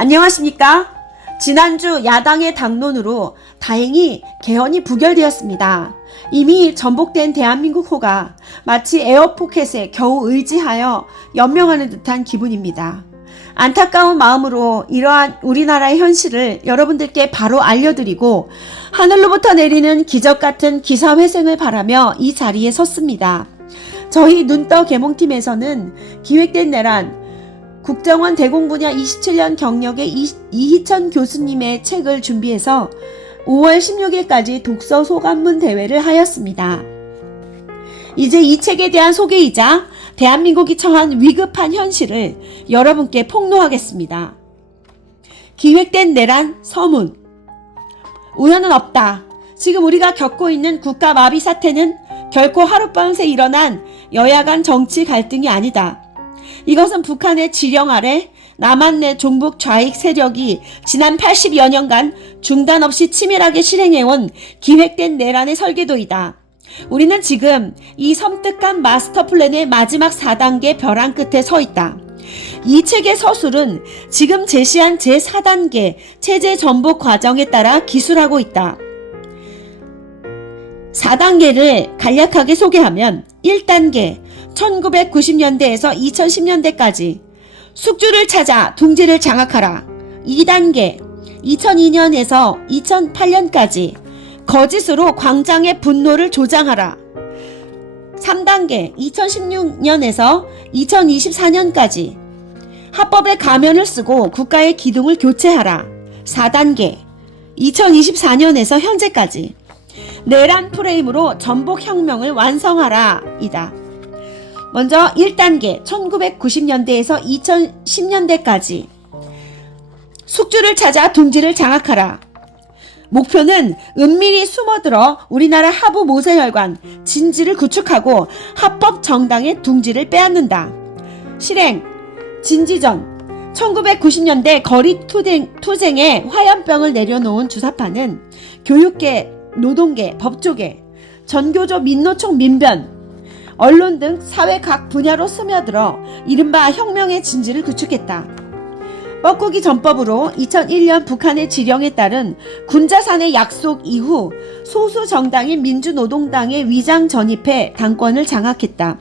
안녕하십니까? 지난주 야당의 당론으로 다행히 개헌이 부결되었습니다. 이미 전복된 대한민국 호가 마치 에어포켓에 겨우 의지하여 연명하는 듯한 기분입니다. 안타까운 마음으로 이러한 우리나라의 현실을 여러분들께 바로 알려드리고 하늘로부터 내리는 기적 같은 기사회생을 바라며 이 자리에 섰습니다. 저희 눈떠 개몽팀에서는 기획된 내란 국정원 대공분야 27년 경력의 이희천 교수님의 책을 준비해서 5월 16일까지 독서 소감문 대회를 하였습니다. 이제 이 책에 대한 소개이자 대한민국이 처한 위급한 현실을 여러분께 폭로하겠습니다. 기획된 내란 서문. 우연은 없다. 지금 우리가 겪고 있는 국가 마비 사태는 결코 하룻밤새 일어난 여야 간 정치 갈등이 아니다. 이것은 북한의 지령 아래 남한 내 종북 좌익 세력이 지난 80여 년간 중단 없이 치밀하게 실행해온 기획된 내란의 설계도이다. 우리는 지금 이 섬뜩한 마스터 플랜의 마지막 4단계 벼랑 끝에 서 있다. 이 책의 서술은 지금 제시한 제4단계 체제 전복 과정에 따라 기술하고 있다. 4단계를 간략하게 소개하면 1단계 1990년대에서 2010년대까지 숙주를 찾아 둥지를 장악하라. 2단계 2002년에서 2008년까지 거짓으로 광장의 분노를 조장하라. 3단계 2016년에서 2024년까지 합법의 가면을 쓰고 국가의 기둥을 교체하라. 4단계 2024년에서 현재까지 내란 프레임으로 전복혁명을 완성하라 이다. 먼저 1단계 1990년대에서 2010년대까지 숙주를 찾아 둥지를 장악하라. 목표는 은밀히 숨어들어 우리나라 하부 모세혈관 진지를 구축하고 합법 정당의 둥지를 빼앗는다. 실행 진지전 1990년대 거리 투쟁에 화염병을 내려놓은 주사파는 교육계, 노동계, 법조계, 전교조 민노총 민변, 언론 등 사회 각 분야로 스며들어 이른바 혁명의 진지를 구축했다. 뻐꾸기 전법으로 2001년 북한의 지령에 따른 군자산의 약속 이후 소수 정당인 민주노동당에 위장 전입해 당권을 장악했다.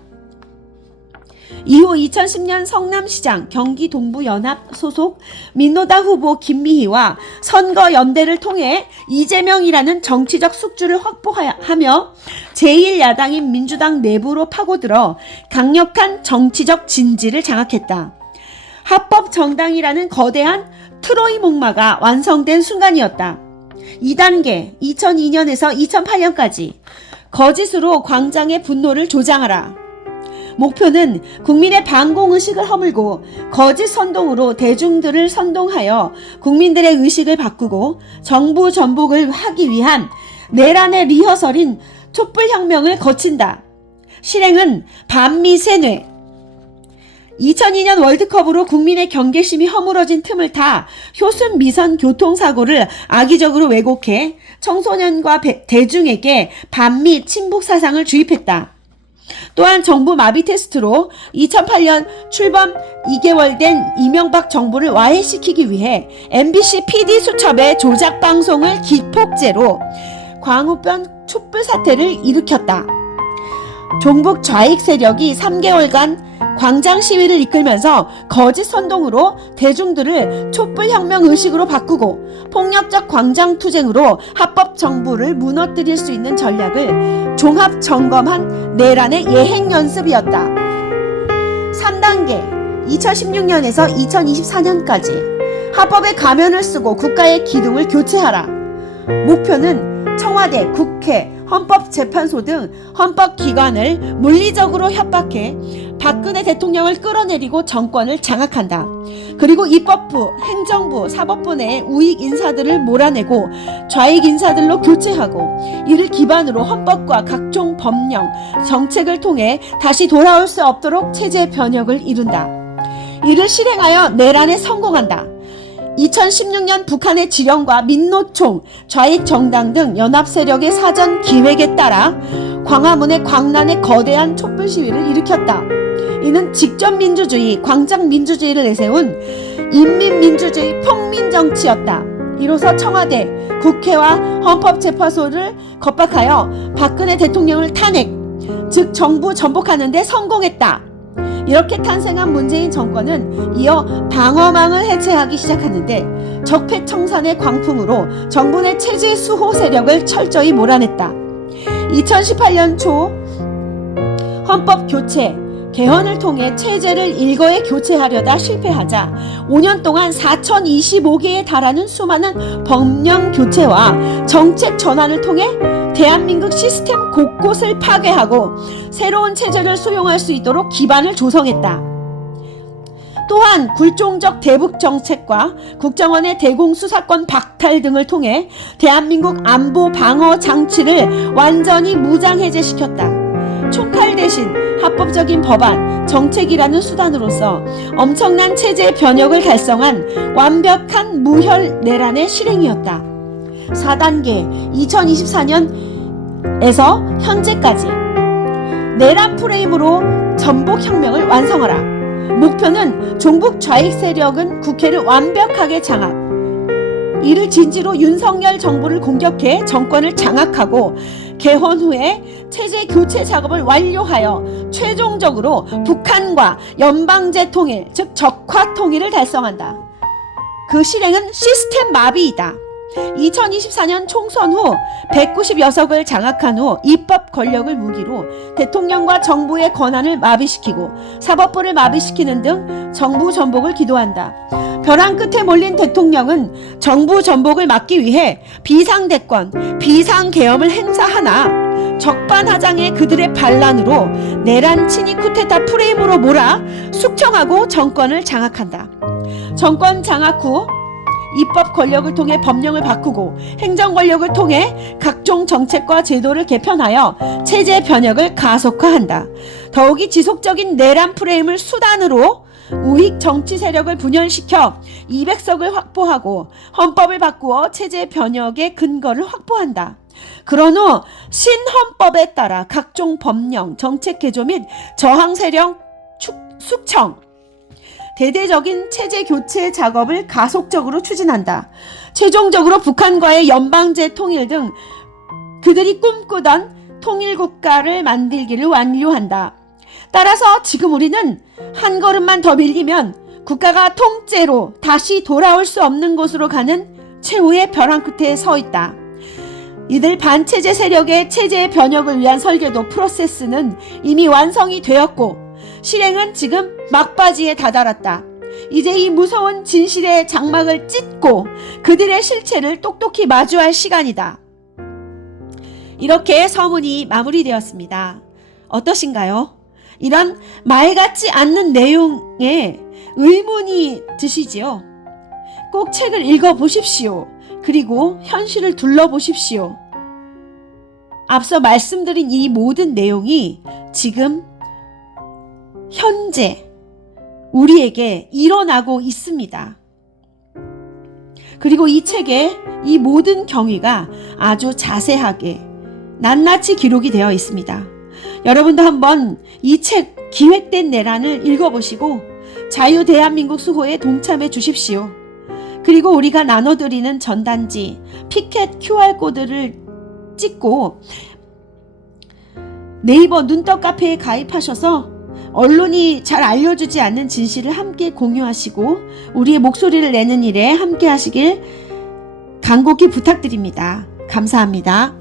이후 2010년 성남시장 경기동부연합 소속 민노당 후보 김미희와 선거연대를 통해 이재명이라는 정치적 숙주를 확보하며 제1야당인 민주당 내부로 파고들어 강력한 정치적 진지를 장악했다. 합법 정당이라는 거대한 트로이 목마가 완성된 순간이었다. 2단계 2002년에서 2008년까지 거짓으로 광장의 분노를 조장하라. 목표는 국민의 반공의식을 허물고 거짓 선동으로 대중들을 선동하여 국민들의 의식을 바꾸고 정부 전복을 하기 위한 내란의 리허설인 촛불혁명을 거친다. 실행은 반미 세뇌. 2002년 월드컵으로 국민의 경계심이 허물어진 틈을 타 효순 미선 교통사고를 악의적으로 왜곡해 청소년과 대중에게 반미 친북 사상을 주입했다. 또한 정부 마비 테스트로 2008년 출범 2개월 된 이명박 정부를 와해시키기 위해 MBC PD 수첩의 조작 방송을 기폭제로 광우병 촛불 사태를 일으켰다. 종북 좌익 세력이 3개월간 광장 시위를 이끌면서 거짓 선동으로 대중들을 촛불혁명 의식으로 바꾸고 폭력적 광장 투쟁으로 합법 정부를 무너뜨릴 수 있는 전략을 종합 점검한 내란의 예행 연습이었다. 3단계 2016년에서 2024년까지 합법의 가면을 쓰고 국가의 기둥을 교체하라. 목표는 청와대, 국회, 헌법재판소 등 헌법기관을 물리적으로 협박해 박근혜 대통령을 끌어내리고 정권을 장악한다. 그리고 입법부, 행정부, 사법부 내에 우익 인사들을 몰아내고 좌익 인사들로 교체하고 이를 기반으로 헌법과 각종 법령, 정책을 통해 다시 돌아올 수 없도록 체제 변혁을 이룬다. 이를 실행하여 내란에 성공한다. 2016년 북한의 지령과 민노총, 좌익 정당 등 연합 세력의 사전 기획에 따라 광화문의 광란에 거대한 촛불 시위를 일으켰다. 이는 직접민주주의, 광장민주주의를 내세운 인민민주주의 폭민정치였다. 이로써 청와대, 국회와 헌법재판소를 겁박하여 박근혜 대통령을 탄핵, 즉 정부 전복하는 데 성공했다. 이렇게 탄생한 문재인 정권은 이어 방어망을 해체하기 시작하는데 적폐청산의 광풍으로 정부 내 체제 수호 세력을 철저히 몰아냈다. 2018년 초 헌법 교체, 개헌을 통해 체제를 일거에 교체하려다 실패하자 5년 동안 4,025개에 달하는 수많은 법령 교체와 정책 전환을 통해 대한민국 시스템 곳곳을 파괴하고 새로운 체제를 수용할 수 있도록 기반을 조성했다. 또한 굴종적 대북 정책과 국정원의 대공수사권 박탈 등을 통해 대한민국 안보 방어 장치를 완전히 무장해제시켰다. 총칼 대신 합법적인 법안, 정책이라는 수단으로서 엄청난 체제 변혁을 달성한 완벽한 무혈 내란의 실행이었다. 4단계 2024년에서 현재까지 내란 프레임으로 전복혁명을 완성하라. 목표는 종북 좌익 세력은 국회를 완벽하게 장악, 이를 진지로 윤석열 정부를 공격해 정권을 장악하고 개헌 후에 체제 교체 작업을 완료하여 최종적으로 북한과 연방제 통일, 즉 적화 통일을 달성한다. 그 실행은 시스템 마비이다. 2024년 총선 후 190여석을 장악한 후 입법 권력을 무기로 대통령과 정부의 권한을 마비시키고 사법부를 마비시키는 등 정부 전복을 기도한다. 벼랑 끝에 몰린 대통령은 정부 전복을 막기 위해 비상대권, 비상계엄을 행사하나 적반하장의 그들의 반란으로 내란 친위 쿠데타 프레임으로 몰아 숙청하고 정권을 장악한다. 정권 장악 후 입법 권력을 통해 법령을 바꾸고 행정 권력을 통해 각종 정책과 제도를 개편하여 체제 변혁을 가속화한다. 더욱이 지속적인 내란 프레임을 수단으로 우익 정치 세력을 분열시켜 200석을 확보하고 헌법을 바꾸어 체제 변혁의 근거를 확보한다. 그런 후 신헌법에 따라 각종 법령, 정책 개조 및 저항 세력 숙청, 대대적인 체제 교체 작업을 가속적으로 추진한다. 최종적으로 북한과의 연방제 통일 등 그들이 꿈꾸던 통일국가를 만들기를 완료한다. 따라서 지금 우리는 한 걸음만 더 밀리면 국가가 통째로 다시 돌아올 수 없는 곳으로 가는 최후의 벼랑 끝에 서 있다. 이들 반체제 세력의 체제 변혁을 위한 설계도 프로세스는 이미 완성이 되었고 실행은 지금 막바지에 다다랐다. 이제 이 무서운 진실의 장막을 찢고 그들의 실체를 똑똑히 마주할 시간이다. 이렇게 서문이 마무리되었습니다. 어떠신가요? 이런 말 같지 않는 내용에 의문이 드시지요? 꼭 책을 읽어보십시오. 그리고 현실을 둘러보십시오. 앞서 말씀드린 이 모든 내용이 지금 현재 우리에게 일어나고 있습니다. 그리고 이 책에 이 모든 경위가 아주 자세하게 낱낱이 기록이 되어 있습니다. 여러분도 한번 이 책 기획된 내란을 읽어보시고 자유 대한민국 수호에 동참해 주십시오. 그리고 우리가 나눠드리는 전단지, 피켓 QR코드를 찍고 네이버 눈떡 카페에 가입하셔서 언론이 잘 알려주지 않는 진실을 함께 공유하시고 우리의 목소리를 내는 일에 함께 하시길 간곡히 부탁드립니다. 감사합니다.